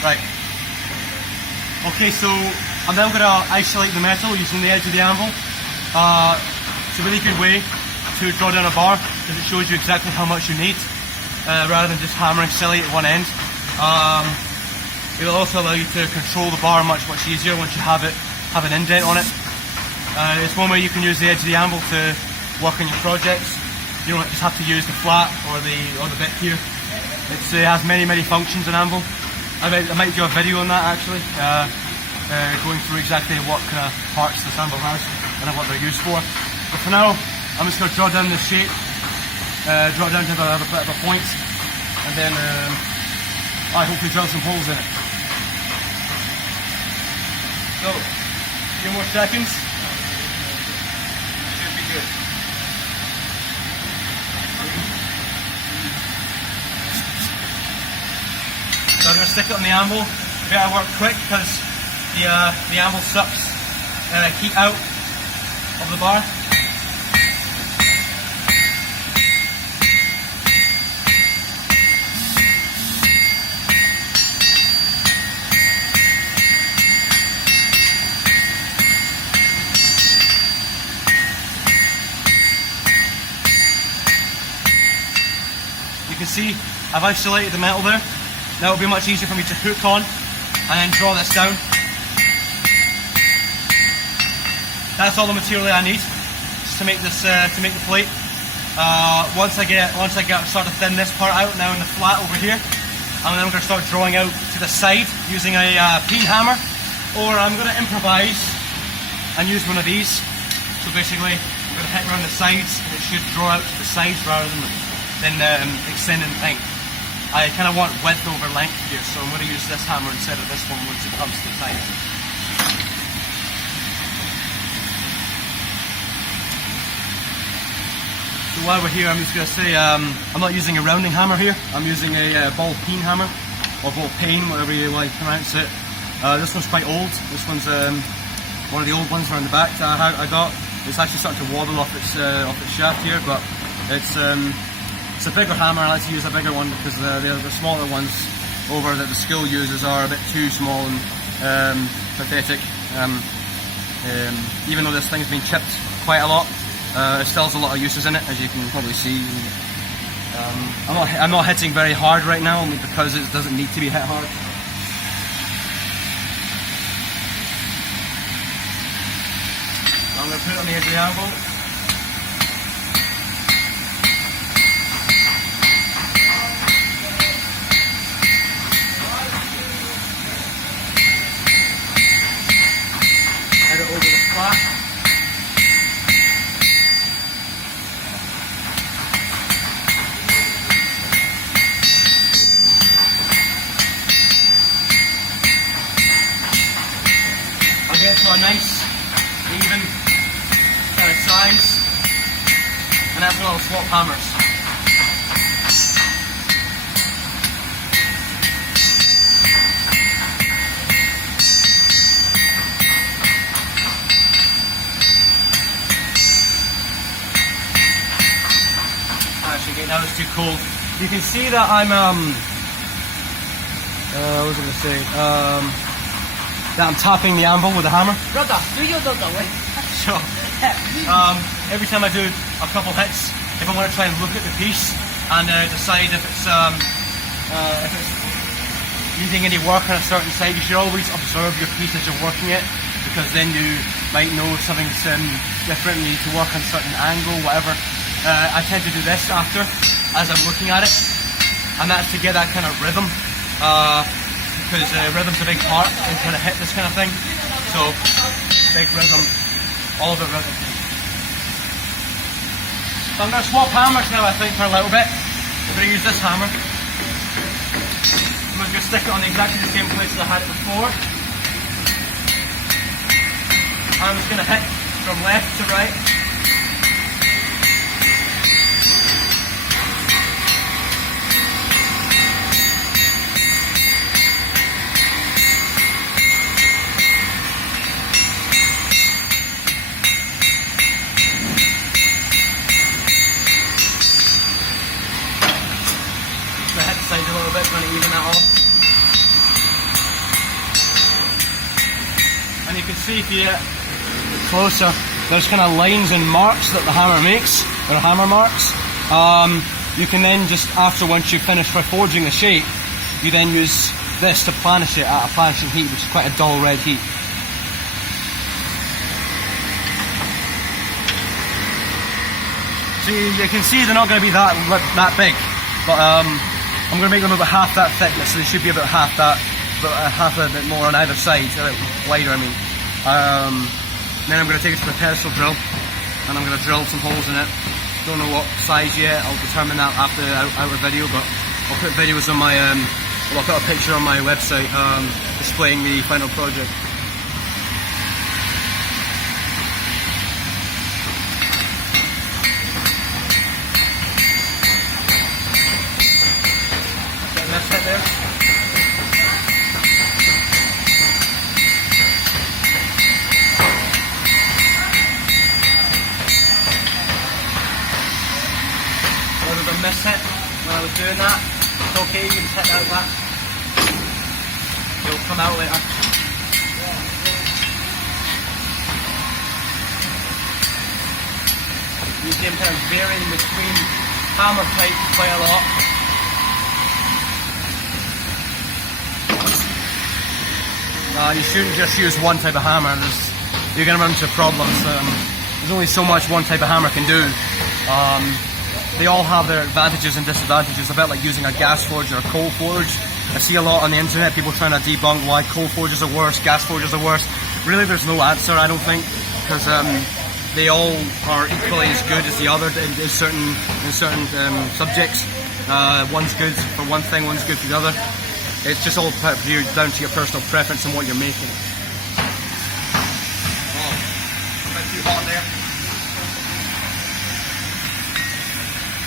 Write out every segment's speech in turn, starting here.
Right. Okay, so I'm now going to isolate the metal using the edge of the anvil. It's a really good way to draw down a bar because it shows you exactly how much you need rather than just hammering silly at one end. It will also allow you to control the bar much easier once you have an indent on it. It's one way you can use the edge of the anvil to work on your projects. You don't just have to use the flat or the bit here. It has many functions in anvil. I might do a video on that actually, going through exactly what kind of parts this anvil has and what they're used for. But for now, I'm just going to draw down this shape, draw it down to a bit of a point, and then I hopefully drill some holes in it. So, a few more seconds. Should be good. So I'm going to stick it on the anvil. You better work quick because the anvil sucks heat out of the bar. You can see I've isolated the metal there. Now it'll be much easier for me to hook on and then draw this down. That's all the material that I need just to make this the plate. Once I start to thin this part out now in the flat over here, and then I'm going to start drawing out to the side using a peen hammer, or I'm going to improvise and use one of these. So basically, I'm going to hit around the sides, and it should draw out to the sides rather than extending length. I kind of want width over length here, so I'm going to use this hammer instead of this one once it comes to the sides. So while we're here, I'm just going to say I'm not using a rounding hammer here. I'm using a ball peen hammer, or ball peen, whatever you like to pronounce it. This one's quite old. This one's one of the old ones around the back that I got. It's actually starting to wobble off its shaft here, but it's a bigger hammer. I like to use a bigger one because the smaller ones over that the school uses are a bit too small and pathetic. Even though this thing's been chipped quite a lot, it still has a lot of uses in it, as you can probably see. I'm not hitting very hard right now, only because it doesn't need to be hit hard. I'm going to put it on the edge of the anvil. Head it over the flat. I'll get to a nice, even kind of size, and that's when I'll swap hammers. Actually, now it's too cold. You can see that I'm what was I going to say? That I'm tapping the anvil with a hammer. So every time I do a couple hits, if I want to try and look at the piece and decide if it's needing any work on a certain side, you should always observe your piece as you're working it, because then you might know something's different, you need to work on a certain angle, whatever. I tend to do this after, as I'm looking at it, and that's to get that kind of rhythm, because rhythm's a big part in trying to hit this kind of thing. So, big rhythm, all of it rhythm. So I'm going to swap hammers now, I think, for a little bit. I'm going to use this hammer. I'm going to stick it on exactly the same place as I had it before. I'm just going to hit from left to right. Sides a little bit, trying to even that off. see if you get closer, there's kind of lines and marks that the hammer makes, or hammer marks. You can then just, once you've finished forging the shape, you then use this to planish it at a planishing heat, which is quite a dull red heat. So you can see they're not going to be that big, but I'm going to make them about half that thickness, so they should be about half that, but half a bit more on either side, a bit wider I mean. Then I'm going to take it to the pedestal drill, and I'm going to drill some holes in it. Don't know what size yet, I'll determine that after out of video, but I'll put videos on my, I'll put a picture on my website displaying the final project. That's it there. There was a mishit when I was doing that. It's okay, you can check out that. It'll come out later. You see I'm kind of varying between hammer types quite a lot. You shouldn't just use one type of hammer, you're going to run into problems. There's only so much one type of hammer can do. They all have their advantages and disadvantages, a bit like using a gas forge or a coal forge. I see a lot on the internet, people trying to debunk why coal forges are worse, gas forges are worse. Really there's no answer, I don't think, because they all are equally as good as the other in certain subjects. One's good for one thing, one's good for the other. It's just all down to your personal preference and what you're making. Oh, a bit too hot there.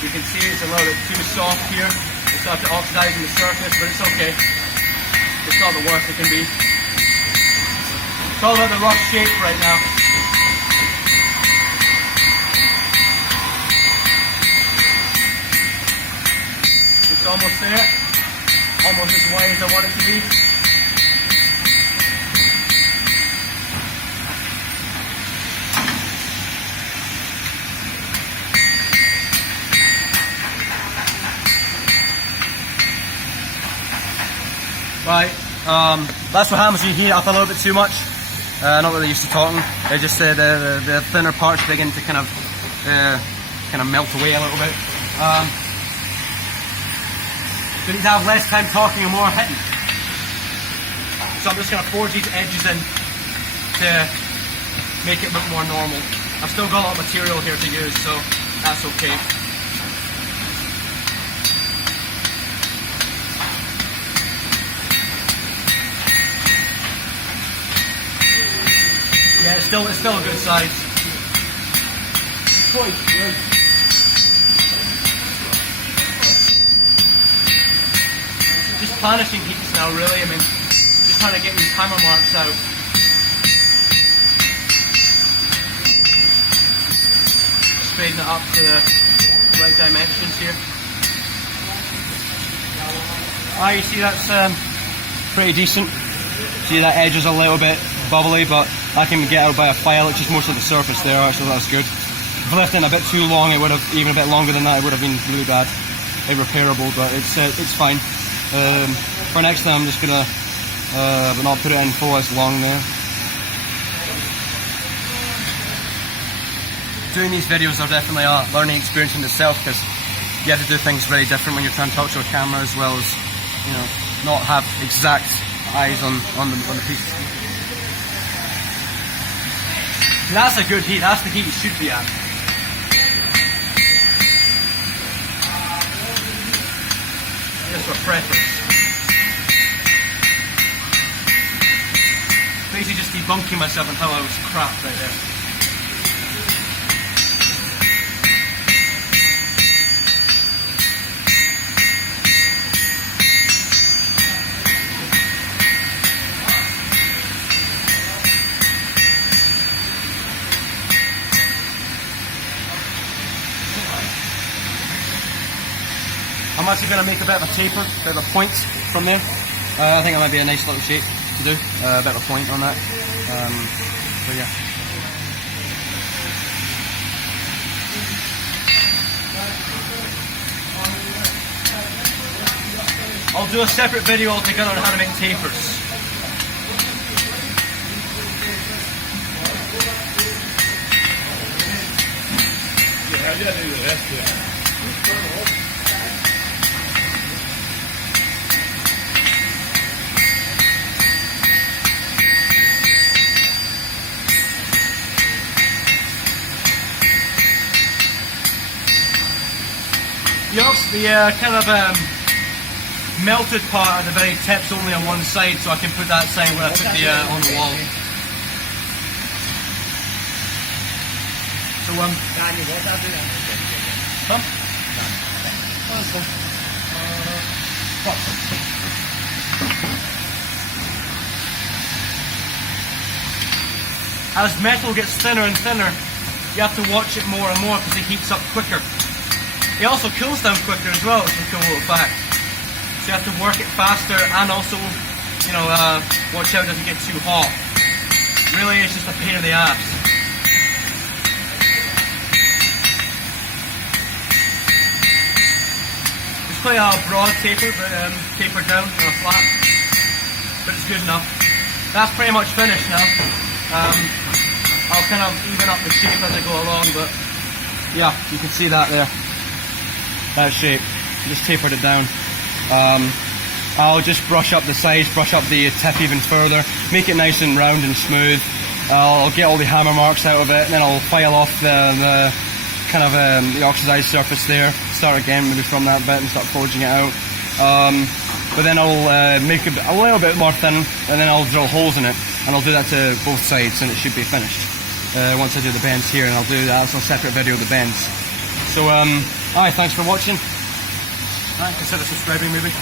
You can see it's a little bit too soft here. It starts oxidizing the surface, but it's okay. It's not the worst it can be. It's all about the rough shape right now. It's almost there. Almost as wide as I want it to be. Right, that's what happens when you heat it up a little bit too much. Not really used to talking. They just the thinner parts begin to kind of melt away a little bit. So you need to have less time talking and more hitting. So I'm just going to forge these edges in to make it look more normal. I've still got a lot of material here to use, so that's okay. Yeah, it's still a good size. Quite good. Just planishing heats now, really. I mean, just trying to get these hammer marks out. Straightening it up to the right dimensions here. You see that's pretty decent. See that edge is a little bit bubbly, but I can get out by a file. It's just mostly the surface there, so that's good. If I left it in a bit too long, it would have, even a bit longer than that, it would have been really bad. Irreparable, but it's fine. For next time, I'm just gonna not put it in full as long there. Doing these videos are definitely a learning experience in itself, because you have to do things very different when you're trying to talk to a camera, as well as, you know, not have exact eyes on the piece. That's a good heat. That's the heat you should be at. Just for preference. Basically just debunking myself until I was crap right there. I'm actually going to make a bit of a taper, a bit of a point from there. I think that might be a nice little shape. to do, a bit of a point on that. So yeah. I'll do a separate video altogether on how to make tapers. The kind of melted part at the very tip's only on one side, so I can put that side where I put the on the wall. So as metal gets thinner and thinner, you have to watch it more and more because it heats up quicker. It also cools down quicker as well, which is a cool little fact. So you have to work it faster and also, you know, watch out it doesn't get too hot. Really, it's just a pain in the ass. It's quite a broad taper, but tapered down on a flat, but it's good enough. That's pretty much finished now. I'll kind of even up the shape as I go along, but yeah, you can see that there. That shape, just tapered it down. I'll just brush up the sides, brush up the tip even further, make it nice and round and smooth. I'll get all the hammer marks out of it, and then I'll file off the kind of the oxidized surface there. Start again maybe from that bit and start forging it out. But then I'll make it a little bit more thin, and then I'll drill holes in it, and I'll do that to both sides, and it should be finished. Once I do the bends here, and I'll do that, so a separate video of the bends. So, thanks for watching. Consider subscribing maybe.